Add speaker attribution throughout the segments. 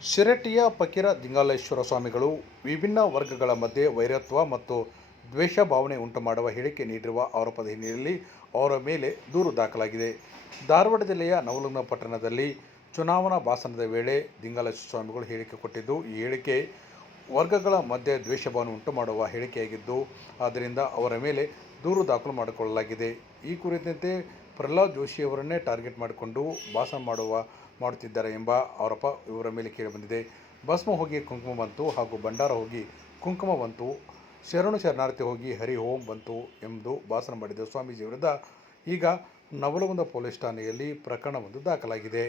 Speaker 1: ಶಿರಟ್ಟಿಯ ಫಕೀರ ದಿಂಗಾಲೇಶ್ವರ ಸ್ವಾಮಿಗಳು ವಿಭಿನ್ನ ವರ್ಗಗಳ ಮಧ್ಯೆ ವೈರತ್ವ ಮತ್ತು ದ್ವೇಷ ಭಾವನೆ ಉಂಟುಮಾಡುವ ಹೇಳಿಕೆ ನೀಡಿರುವ ಆರೋಪದ ಹಿನ್ನೆಲೆಯಲ್ಲಿ ಅವರ ಮೇಲೆ ದೂರು ದಾಖಲಾಗಿದೆ. ಧಾರವಾಡ ಜಿಲ್ಲೆಯ ನವಲಗ್ನ ಪಟ್ಟಣದಲ್ಲಿ ಚುನಾವಣಾ ಭಾಷಣದ ವೇಳೆ ದಿಂಗಾಲೇಶ್ವರ ಸ್ವಾಮಿಗಳು ಹೇಳಿಕೆ ಕೊಟ್ಟಿದ್ದು, ಈ ಹೇಳಿಕೆ ವರ್ಗಗಳ ಮಧ್ಯೆ ದ್ವೇಷ ಭಾವನೆ ಉಂಟುಮಾಡುವ ಹೇಳಿಕೆಯಾಗಿದ್ದು, ಆದ್ದರಿಂದ ಅವರ ಮೇಲೆ ದೂರು ದಾಖಲು ಮಾಡಿಕೊಳ್ಳಲಾಗಿದೆ. ಈ ಕುರಿತಂತೆ ಪ್ರಹ್ಲಾದ್ ಜೋಶಿಯವರನ್ನೇ ಟಾರ್ಗೆಟ್ ಮಾಡಿಕೊಂಡು ಭಾಷಣ ಮಾಡುವ ಮಾಡುತ್ತಿದ್ದಾರೆ ಎಂಬ ಆರೋಪ ಇವರ ಮೇಲೆ ಕೇಳಿಬಂದಿದೆ ಭಸ್ಮ ಹೋಗಿ ಕುಂಕುಮ ಬಂತು ಹಾಗೂ ಭಂಡಾರ ಹೋಗಿ ಕುಂಕುಮ ಬಂತು. ಶರಣು ಶರಣಾರ್ಥಿ ಹೋಗಿ ಹರಿ ಓಂ ಬಂತು ಎಂದು ಭಾಷಣ ಮಾಡಿದ ಸ್ವಾಮೀಜಿ ವಿರುದ್ಧ ಈಗ ನವಲಗುಂದ ಪೊಲೀಸ್ ಠಾಣೆಯಲ್ಲಿ ಪ್ರಕರಣವೊಂದು ದಾಖಲಾಗಿದೆ.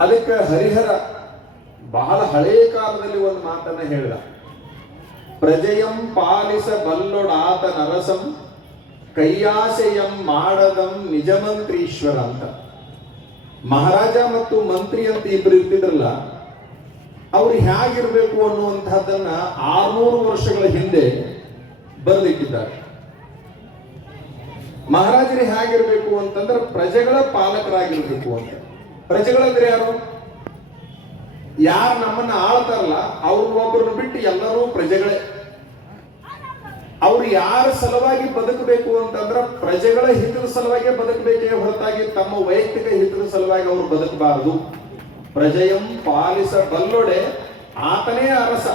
Speaker 2: ಅದಕ್ಕೆ ಹರಿಹರ ಬಹಳ ಹಳೆಯ ಕಾಲದಲ್ಲಿ ಒಂದು ಮಾತನ್ನು ಹೇಳಿದ. ಪ್ರಜೆಯಂ ಪಾಲಿಸ ಬಲ್ಲೊಡಾತ ನರಸಂ, ಕೈಯಾಸೆಯಂ ಮಾಡದಂ ನಿಜಮಂತ್ರೀಶ್ವರ ಅಂತ. ಮಹಾರಾಜ ಮತ್ತು ಮಂತ್ರಿ ಅಂತ ಇಬ್ರು ಇರ್ತಿದ್ರಲ್ಲ, ಅವ್ರು ಹೇಗಿರ್ಬೇಕು ಅನ್ನುವಂತಹದ್ದನ್ನ ಆರ್ನೂರು ವರ್ಷಗಳ ಹಿಂದೆ ಬರೆದಿಟ್ಟಿದ್ದಾರೆ. ಮಹಾರಾಜರು ಹೇಗಿರ್ಬೇಕು ಅಂತಂದ್ರೆ ಪ್ರಜೆಗಳ ಪಾಲಕರಾಗಿರ್ಬೇಕು ಅಂತ. ಪ್ರಜೆಗಳಂದ್ರೆ ಯಾರು? ಯಾರು ನಮ್ಮನ್ನ ಆಳ್ತಾರಲ್ಲ ಅವ್ರು ಒಬ್ಬರನ್ನು ಬಿಟ್ಟು ಎಲ್ಲರೂ ಪ್ರಜೆಗಳೇ. ಅವ್ರು ಯಾರ ಸಲುವಾಗಿ ಬದುಕಬೇಕು ಅಂತಂದ್ರ ಪ್ರಜೆಗಳ ಹಿತದ ಸಲುವಾಗಿ ಬದುಕಬೇಕೇ ಹೊರತಾಗಿ ತಮ್ಮ ವೈಯಕ್ತಿಕ ಹಿತದ ಸಲುವಾಗಿ ಅವರು ಬದುಕಬಾರದು. ಪ್ರಜೆಯಂ ಪಾಲಿಸ ಬಲ್ಲೊಡೆ ಆತನೇ ಅರಸ.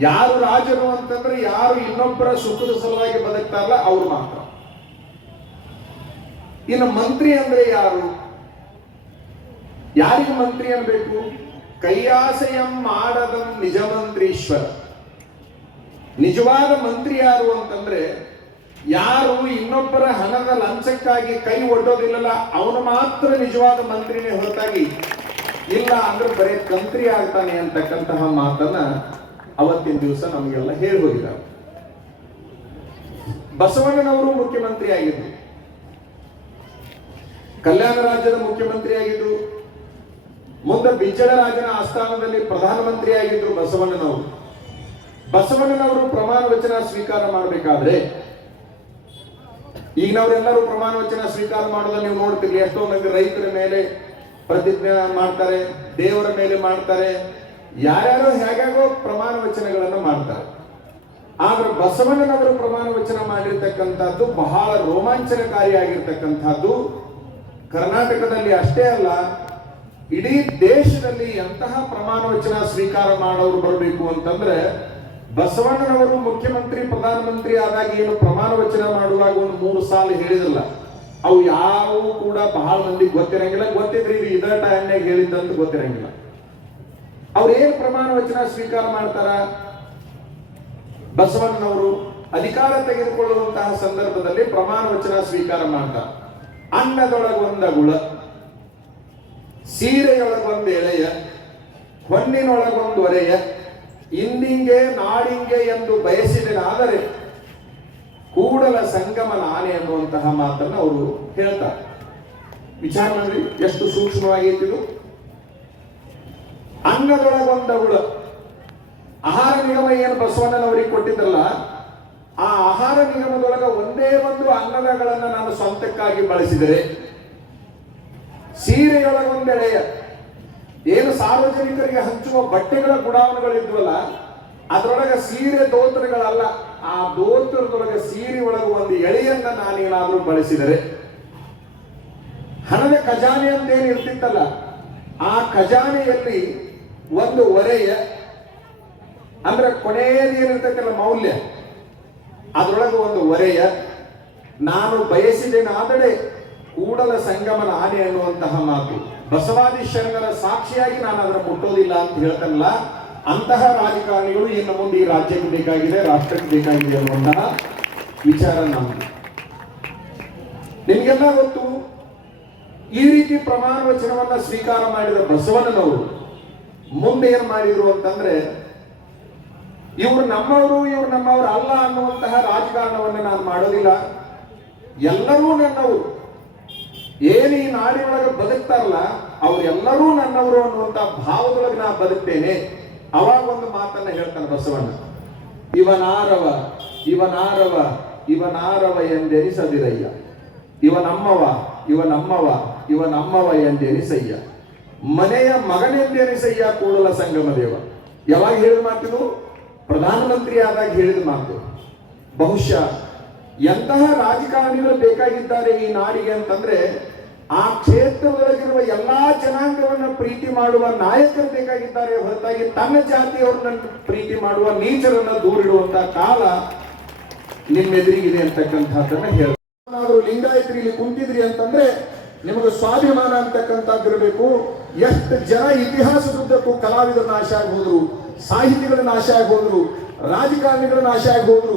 Speaker 2: ಯಾರು ರಾಜರು ಅಂತಂದ್ರೆ ಯಾರು ಇನ್ನೊಬ್ಬರ ಸುಖದ ಸಲುವಾಗಿ ಬದುಕ್ತಾರಲ್ಲ ಅವ್ರು ಮಾತ್ರ. ಇನ್ನು ಮಂತ್ರಿ ಅಂದ್ರೆ ಯಾರು? ಯಾರಿಗೆ ಮಂತ್ರಿ ಅನ್ಬೇಕು? ಕೈಯಾಸಯಂ ಮಾಡದಂ ನಿಜ ಮಂತ್ರೀಶ್ವರ ನಿಜವಾದ ಮಂತ್ರಿ ಯಾರು ಅಂತಂದ್ರೆ, ಯಾರು ಇನ್ನೊಬ್ಬರ ಹಣದ ಲಂಚಕ್ಕಾಗಿ ಕೈ ಒಡ್ಡೋದಿಲ್ಲಲ್ಲ, ಅವನು ಮಾತ್ರ ನಿಜವಾದ ಮಂತ್ರಿನೇ ಹೊರತಾಗಿ ಇಲ್ಲ ಅಂದ್ರೆ ಬರೀ ತಂತ್ರಿ ಆಗ್ತಾನೆ ಅಂತಕ್ಕಂತಹ ಮಾತನ್ನ ಅವತ್ತಿನ ದಿವಸ ನಮಗೆಲ್ಲ ಹೇಳಿ ಬಸವಣ್ಣನವರು ಮುಖ್ಯಮಂತ್ರಿ ಆಗಿದ್ರು. ಕಲ್ಯಾಣ ರಾಜ್ಯದ ಮುಖ್ಯಮಂತ್ರಿ ಆಗಿದ್ರು. ಮುಂದೆ ಬಿಜ್ಜಳ ರಾಜನ ಆಸ್ಥಾನದಲ್ಲಿ ಪ್ರಧಾನಮಂತ್ರಿ ಆಗಿದ್ರು ಬಸವಣ್ಣನವರು. ಬಸವಣ್ಣನವರು ಪ್ರಮಾಣ ವಚನ ಸ್ವೀಕಾರ ಮಾಡಬೇಕಾದ್ರೆ, ಈಗ ನಾವ್ರೆಲ್ಲರೂ ಪ್ರಮಾಣ ವಚನ ಸ್ವೀಕಾರ ಮಾಡೋದನ್ನ ನೀವು ನೋಡ್ತಿರ್ಲಿ, ಎಷ್ಟೋ ಮಂದಿ ರೈತರ ಮೇಲೆ ಪ್ರತಿಜ್ಞೆ ಮಾಡ್ತಾರೆ, ದೇವರ ಮೇಲೆ ಮಾಡ್ತಾರೆ, ಯಾರ್ಯಾರೋ ಹೇಗಾಗೋ ಪ್ರಮಾಣ ವಚನಗಳನ್ನು ಮಾಡ್ತಾರೆ. ಆದ್ರೆ ಬಸವಣ್ಣನವರು ಪ್ರಮಾಣ ವಚನ ಮಾಡಿರ್ತಕ್ಕಂಥದ್ದು ಬಹಳ ರೋಮಾಂಚನಕಾರಿಯಾಗಿರ್ತಕ್ಕಂಥದ್ದು ಕರ್ನಾಟಕದಲ್ಲಿ ಅಷ್ಟೇ ಅಲ್ಲ, ಇಡೀ ದೇಶದಲ್ಲಿ ಎಂತಹ ಪ್ರಮಾಣ ವಚನ ಸ್ವೀಕಾರ ಮಾಡೋರು ಬರಬೇಕು ಅಂತಂದ್ರೆ ಬಸವಣ್ಣನವರು ಮುಖ್ಯಮಂತ್ರಿ, ಪ್ರಧಾನಮಂತ್ರಿ ಆದಾಗ ಏನು ಪ್ರಮಾಣ ವಚನ ಮಾಡುವಾಗ ಒಂದು ಮೂರು ಸಾಲ ಹೇಳಿದಲ್ಲ ಅವು ಯಾವ ಕೂಡ ಬಹಳ ಮಂದಿ ಗೊತ್ತಿರಂಗಿಲ್ಲ. ಗೊತ್ತಿದ್ರೆ ಇದು ಇದ ಟೈಮ್ನಾಗ ಹೇಳಿದ್ದಂತ ಗೊತ್ತಿರಂಗಿಲ್ಲ. ಅವ್ರು ಏನ್ ಪ್ರಮಾಣ ವಚನ ಸ್ವೀಕಾರ ಮಾಡ್ತಾರ? ಬಸವಣ್ಣನವರು ಅಧಿಕಾರ ತೆಗೆದುಕೊಳ್ಳುವಂತಹ ಸಂದರ್ಭದಲ್ಲಿ ಪ್ರಮಾಣ ವಚನ ಸ್ವೀಕಾರ ಮಾಡ್ತಾರೆ. ಅನ್ನದೊಳಗೊಂದ ಗುಳ ಸೀರೆಯೊಳಗೊಂದು ಎಳೆಯ, ಹೊನ್ನಿನೊಳಗೊಂದು ಒರೆಯ ಇಂದಿಂಗೆ ನಾಡಿಂಗೆ ಎಂದು ಬಯಸಿದನಾದರೆ ಕೂಡಲ ಸಂಗಮ ನಾನೇ ಅನ್ನುವಂತಹ ಮಾತನ್ನು ಅವರು ಹೇಳ್ತಾರೆ. ವಿಚಾರ ಮಾಡ್ರಿ, ಎಷ್ಟು ಸೂಕ್ಷ್ಮವಾಗೈತಿ ಇದು ಅನ್ನದೊಳಗೊಂದ ಹುಳ ಆಹಾರ ನಿಗಮ ಏನು ಬಸವಣ್ಣನವರಿಗೆ ಕೊಟ್ಟಿದ್ದಲ್ಲ, ಆ ಆಹಾರ ನಿಗಮದೊಳಗ ಒಂದೇ ಒಂದು ಅಂಗಗಳನ್ನು ನಾನು ಸ್ವಂತಕ್ಕಾಗಿ ಬಳಸಿದರೆ, ಸೀರೆಯೊಳಗೊಂದೆಳೆಯ ಏನು ಸಾರ್ವಜನಿಕರಿಗೆ ಹಂಚುವ ಬಟ್ಟೆಗಳ ಗುಡಾವಣೆಗಳಿದ್ವಲ್ಲ, ಅದರೊಳಗೆ ಸೀರೆ ದೋತ್ರಗಳಲ್ಲ, ಆ ದೋತ್ರದೊಳಗೆ ಸೀರೆ ಒಳಗೆ ಒಂದು ಎಳೆಯನ್ನ ನಾನೇನಾದ್ರೂ ಬಳಸಿದರೆ. ಹಣದ ಖಜಾನೆ ಅಂತ ಏನು ಇರ್ತಿತ್ತಲ್ಲ, ಆ ಖಜಾನೆಯಲ್ಲಿ ಒಂದು ಒರೆಯ, ಅಂದ್ರೆ ಕೊನೆಯಲ್ಲಿ ಏನಿರ್ತಕ್ಕಂಥ ಮೌಲ್ಯ, ಅದರೊಳಗೆ ಒಂದು ಒರೆಯ, ನಾನು ಬಯಸಿದೆನಾದಡೆ ಕೂಡಲ ಸಂಗಮನ ಆನೆ ಅನ್ನುವಂತಹ ಮಾತು. ಬಸವಾದಿ ಶರಣರ ಸಾಕ್ಷಿಯಾಗಿ ನಾನು ಅದರ ಮುಟ್ಟೋದಿಲ್ಲ ಅಂತ ಹೇಳ್ತಾನಲ್ಲ, ಅಂತಹ ರಾಜಕಾರಣಿಗಳು ಇನ್ನು ಮುಂದೆ ಈ ರಾಜ್ಯಕ್ಕೆ ಬೇಕಾಗಿದೆ, ರಾಷ್ಟ್ರಕ್ಕೆ ಬೇಕಾಗಿದೆ ಅನ್ನುವಂತಹ ವಿಚಾರ ನಮ್ಮದು ನಿಮ್ಗೆಲ್ಲ ಗೊತ್ತು, ಈ ರೀತಿ ಪ್ರಮಾಣ ವಚನವನ್ನ ಸ್ವೀಕಾರ ಮಾಡಿದ ಬಸವಣ್ಣನವರು ಮುಂದೆ ಏನ್ ಮಾಡಿದ್ರು ಅಂತಂದ್ರೆ, ಇವ್ರು ನಮ್ಮವರು ಇವ್ರು ನಮ್ಮವರು ಅಲ್ಲ ಅನ್ನುವಂತಹ ರಾಜಕಾರಣವನ್ನು ನಾನು ಮಾಡೋದಿಲ್ಲ. ಎಲ್ಲರೂ ನನ್ನವರು. ಏನು ಈ ನಾಡಿನೊಳಗೆ ಬದುಕ್ತಾರಲ್ಲ ಅವ್ರೆಲ್ಲರೂ ನನ್ನವರು ಅನ್ನುವಂತ ಭಾವದೊಳಗೆ ನಾ ಬದುಕ್ತೇನೆ. ಅವಾಗ ಒಂದು ಮಾತನ್ನ ಹೇಳ್ತಾನೆ ಬಸವಣ್ಣ. ಇವನಾರವ ಇವನಾರವ ಇವನಾರವ ಎಂದೆನಿಸದಿರಯ್ಯ. ಇವ ನಮ್ಮವ ಇವ ನಮ್ಮವ ಇವ ನಮ್ಮವ ಎಂದೆನಿಸಯ್ಯ. ಮನೆಯ ಮಗನೆಂದೆನಿಸಯ್ಯ ಕೂಡಲ ಸಂಗಮ ದೇವ ಯಾವಾಗ ಹೇಳಿದ ಮಾತಿದು ಪ್ರಧಾನಮಂತ್ರಿ ಆದಾಗ ಹೇಳಿದ ಮಾತು. ಬಹುಶಃ ಎಂತಹ ರಾಜಕಾರಣಿಗಳು ಬೇಕಾಗಿದ್ದಾರೆ ಈ ನಾಡಿಗೆ ಅಂತಂದ್ರೆ ಆ ಕ್ಷೇತ್ರದೊಳಗಿರುವ ಎಲ್ಲಾ ಜನಾಂಗವನ್ನ ಪ್ರೀತಿ ಮಾಡುವ ನಾಯಕರು ಬೇಕಾಗಿದ್ದಾರೆ ಹೊರತಾಗಿ ತನ್ನ ಜಾತಿಯವರನ್ನ ಪ್ರೀತಿ ಮಾಡುವ ನೀಚರನ್ನ ದೂರಿಡುವಂತ ಕಾಲ ನಿಮ್ಮೆದುರಿಗಿದೆ ಅಂತಕ್ಕಂಥದ್ದನ್ನ ಹೇಳ ಲಿಂಗಾಯತ್ರಿ ಇಲ್ಲಿ ಕುಂತಿದ್ರಿ ಅಂತಂದ್ರೆ ನಿಮಗೆ ಸ್ವಾಭಿಮಾನ ಅಂತಕ್ಕಂಥದ್ದಿರಬೇಕು. ಎಷ್ಟು ಜನ ಇತಿಹಾಸದುದ್ದಕ್ಕೂ ಕಲಾವಿದರ ನಾಶ ಆಗ್ಬೋದು ಸಾಹಿತಿಗಳ ನಾಶ ಆಗಿ ಹೋದ್ರು ರಾಜಕಾರಣಿಗಳ ನಾಶ ಆಗ್ಬೋದು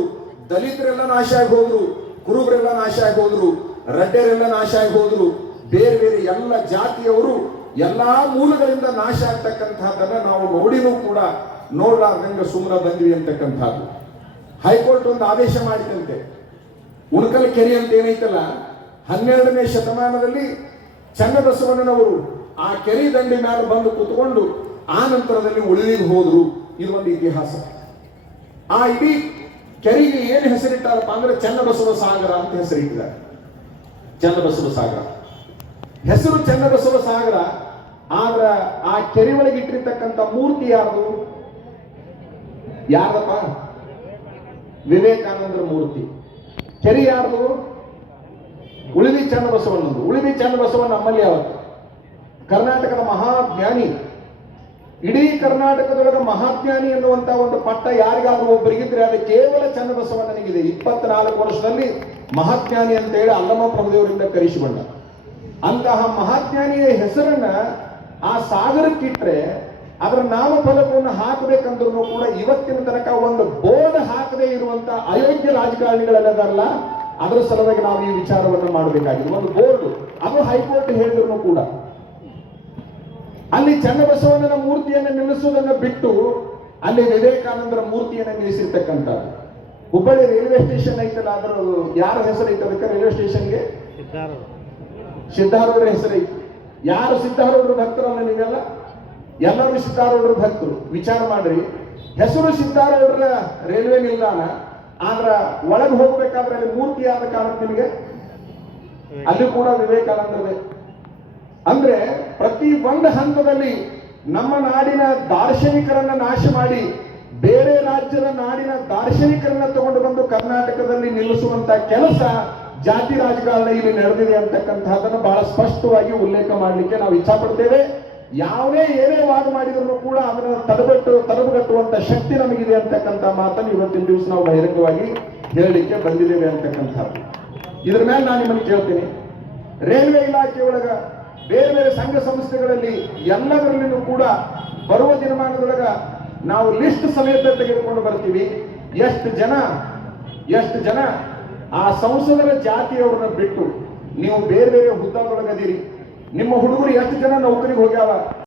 Speaker 2: ದಲಿತರೆಲ್ಲ ನಾಶ ಆಗಿ ಹೋದ್ರು ಕುರುಬರೆಲ್ಲ ನಾಶ ಆಗಿ ರಡ್ಡರೆಲ್ಲ ನಾಶ ಆಗಿ ಹೋದ್ರು ಬೇರೆ ಬೇರೆ ಎಲ್ಲ ಜಾತಿಯವರು ಎಲ್ಲಾ ಮೂಲಗಳಿಂದ ನಾಶ ಆಗ್ತಕ್ಕಂಥದ್ದನ್ನ ನಾವು ನೋಡಿನೂ ಕೂಡ ನೋಡಲಾರ್ದಂಗೆ ಸುಮ್ಮನೆ ಬಂದ್ವಿ ಅಂತಕ್ಕಂಥದ್ದು. ಹೈಕೋರ್ಟ್ ಒಂದು ಆದೇಶ ಮಾಡಿದಂತೆ. ಉಣಕಲ್ ಕೆರೆ ಅಂತ ಏನೈತಲ್ಲ, ಹನ್ನೆರಡನೇ ಶತಮಾನದಲ್ಲಿ ಚನ್ನಬಸವಣ್ಣನವರು ಆ ಕೆರೆ ದಂಡಿ ಮೇಲೆ ಬಂದು ಕೂತ್ಕೊಂಡು ಆ ನಂತರದಲ್ಲಿ ಉಳಿದಿಗೆ ಹೋದ್ರು. ಇದು ಒಂದು ಇತಿಹಾಸ. ಆ ಇಡೀ ಕೆರೆಗೆ ಏನು ಹೆಸರಿಟ್ಟಾರಪ್ಪ ಅಂದ್ರೆ ಚನ್ನಬಸವ ಸಾಗರ ಅಂತ ಹೆಸರಿಟ್ಟಿದ್ದಾರೆ. ಚನ್ನಬಸವ ಸಾಗರ. ಹೆಸರು ಚನ್ನಬಸವ ಸಾಗರ, ಆದ್ರ ಆ ಕೆರೆ ಒಳಗೆ ಇಟ್ಟಿರ್ತಕ್ಕಂಥ ಮೂರ್ತಿ ಯಾರ್ದು? ಯಾರದಪ್ಪ? ವಿವೇಕಾನಂದರ ಮೂರ್ತಿ. ಕೆರೆ ಯಾರ್ದು? ಉಳಿವಿ ಚನ್ನಬಸವಣ್ಣಂದು ಉಳಿವಿ ಚನ್ನಬಸವಣ್ಣ ನಮ್ಮಲ್ಲಿ ಯಾವತ್ತು? ಕರ್ನಾಟಕದ ಮಹಾಜ್ಞಾನಿ. ಇಡೀ ಕರ್ನಾಟಕದೊಳಗೆ ಮಹಾಜ್ಞಾನಿ ಎನ್ನುವಂತ ಒಂದು ಪಟ್ಟ ಯಾರಿಗಾದ್ರೂ ಒಬ್ಬರಿಗಿದ್ರೆ ಅದು ಕೇವಲ ಚನ್ನಬಸವಣ್ಣನಿಗಿದೆ ಇಪ್ಪತ್ನಾಲ್ಕು ವರ್ಷದಲ್ಲಿ ಮಹಾಜ್ಞಾನಿ ಅಂತ ಹೇಳಿ ಅಲ್ಲಮ್ಮ ಪ್ರಭುದೇವರಿಂದ ಕರೆಸಿಕೊಂಡ. ಅಂತಹ ಮಹಾಜ್ಞಾನಿಯ ಹೆಸರನ್ನ ಆ ಸಾಗರಕ್ಕಿಟ್ರೆ ಅದರ ನಾಮಫಲಕವನ್ನು ಹಾಕಬೇಕಂದ್ರೂ ಕೂಡ ಇವತ್ತಿನ ತನಕ ಒಂದು ಬೋರ್ಡ್ ಹಾಕದೇ ಇರುವಂತ ಅಯೋಗ್ಯ ರಾಜಕಾರಣಿಗಳೆಲ್ಲದಲ್ಲ ಅದರ ಸಲುವಾಗಿ ನಾವು ಈ ವಿಚಾರವನ್ನು ಮಾಡಬೇಕಾಗಿದೆ. ಒಂದು ಬೋರ್ಡ್, ಅದು ಹೈಕೋರ್ಟ್ ಹೇಳಿದ್ರು ಕೂಡ. ಅಲ್ಲಿ ಚನ್ನಬಸವಣ್ಣನ ಮೂರ್ತಿಯನ್ನು ನಿಲ್ಲಿಸುವುದನ್ನು ಬಿಟ್ಟು ಅಲ್ಲಿ ವಿವೇಕಾನಂದರ ಮೂರ್ತಿಯನ್ನು ನಿಲ್ಲಿಸಿರ್ತಕ್ಕಂಥ ಹುಬ್ಬಳ್ಳಿ ರೈಲ್ವೆ ಸ್ಟೇಷನ್ ಐತಲ್ಲ ಅದರ ಯಾರ ಹೆಸರು ಐತೆ ಅದಕ್ಕೆ ರೈಲ್ವೆ ಸ್ಟೇಷನ್ಗೆ? ಸಿದ್ಧಾರೂಢರ ಹೆಸರೈತಿ ಯಾರು ಸಿದ್ಧಾರೂಢರ ಭಕ್ತರಲ್ಲ ನೀವೆಲ್ಲ? ಎಲ್ಲರೂ ಸಿದ್ಧಾರೂಢರ ಭಕ್ತರು. ವಿಚಾರ ಮಾಡ್ರಿ. ಹೆಸರು ಸಿದ್ಧಾರೂಢರ ರೈಲ್ವೆ ನಿಲ್ದಾಣ ಆದ್ರ ಒಳಗೆ ಹೋಗ್ಬೇಕಾದ್ರೆ ಅಲ್ಲಿ ಮೂರ್ತಿ ಆದ ಕಾರಣ ನಿಮಗೆ ಅಲ್ಲಿ ಕೂಡ ವಿವೇಕಾನಂದರದೇ. ಅಂದ್ರೆ ಪ್ರತಿ ಒಂದು ಹಂತದಲ್ಲಿ ನಮ್ಮ ನಾಡಿನ ದಾರ್ಶನಿಕರನ್ನ ನಾಶ ಮಾಡಿ ಬೇರೆ ರಾಜ್ಯದ ನಾಡಿನ ದಾರ್ಶನಿಕರನ್ನ ತಗೊಂಡು ಬಂದು ಕರ್ನಾಟಕದಲ್ಲಿ ನಿಲ್ಲಿಸುವಂತ ಕೆಲಸ ಜಾತಿ ರಾಜಕಾರಣ ಇಲ್ಲಿ ನಡೆದಿದೆ ಅಂತಕ್ಕಂಥದ್ದನ್ನು ಬಹಳ ಸ್ಪಷ್ಟವಾಗಿ ಉಲ್ಲೇಖ ಮಾಡಲಿಕ್ಕೆ ನಾವು ಇಚ್ಛಾ ಪಡ್ತೇವೆ ಯಾವುದೇ ಏನೇ ವಾದ ಮಾಡಿದ್ರು ಕೂಡ ಅದನ್ನು ತಡೆಗಟ್ಟು, ತಡೆಗಟ್ಟುವಂತ ಶಕ್ತಿ ನಮಗಿದೆ ಅಂತಕ್ಕಂಥ ಮಾತನ್ನು ಇವತ್ತಿನ ದಿವಸ ನಾವು ಬಹಿರಂಗವಾಗಿ ಹೇಳಲಿಕ್ಕೆ ಬಂದಿದ್ದೇವೆ ಅಂತಕ್ಕಂಥದ್ದು. ಇದ್ರ ಮೇಲೆ ನಾನು ನಿಮ್ಮನ್ನು ಕೇಳ್ತೀನಿ. ರೈಲ್ವೆ ಇಲಾಖೆ ಒಳಗ ಬೇರೆ ಬೇರೆ ಸಂಘ ಸಂಸ್ಥೆಗಳಲ್ಲಿ ಎಲ್ಲದರಲ್ಲಿನೂ ಕೂಡ ಬರುವ ದಿನಮಾನದೊಳಗ ನಾವು ಲಿಸ್ಟ್ ಸಮೇತ ತೆಗೆದುಕೊಂಡು ಬರ್ತೀವಿ. ಎಷ್ಟು ಜನ ಎಷ್ಟು ಜನ ಆ ಸಂಸದರ ಜಾತಿಯವ್ರನ್ನ ಬಿಟ್ಟು ನೀವು ಬೇರೆ ಬೇರೆ ಹುದ್ದೆಗಳೊಳಗದಿರಿ ನಿಮ್ಮ ಹುಡುಗರು ಎಷ್ಟು ಜನ ನೌಕರಿಗೆ ಹೋಗ್ಯಾವ?